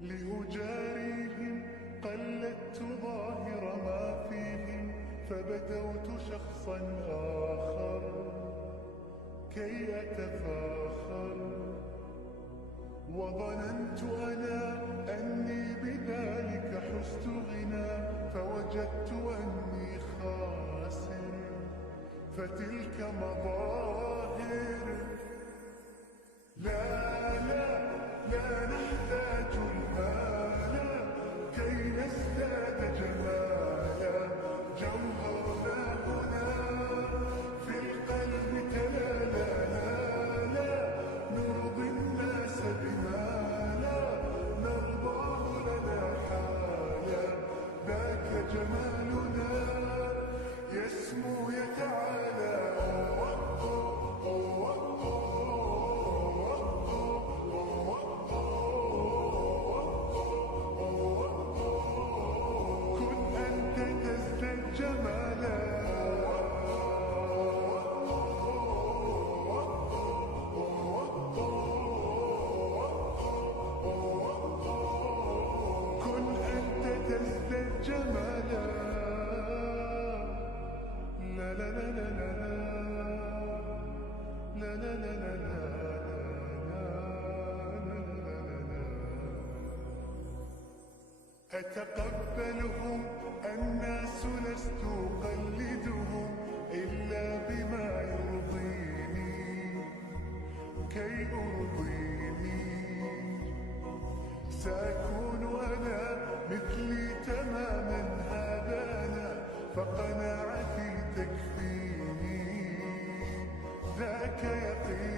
لأجاريهم قلدت ظاهر ما فيهم، فبدوت شخصا آخر كي أتفاخر، وظننت أنا أني بذلك حزت غنى، فوجدت أني خاسر. فتلك مظاهر. لا لا لا نحتاج المال كي نزداد جمالا، جوهرنا هنا في القلب تلالا. لا نرضي الناس بما لا نرضاه لنا حالا، ذاك جمالنا يسمو يتعالى. كن أنت تزداد جمالا. كن أنت تزداد جمالا. لا لا لا لا لا لا لا لا لا لا. أتقبلهم الناس لست أقلدهم إلا بما يرضيني كي أرضيني. سأكون أنا مثلي تماما، هذا أنا فقناعتي تكفيني، ذاك يقين.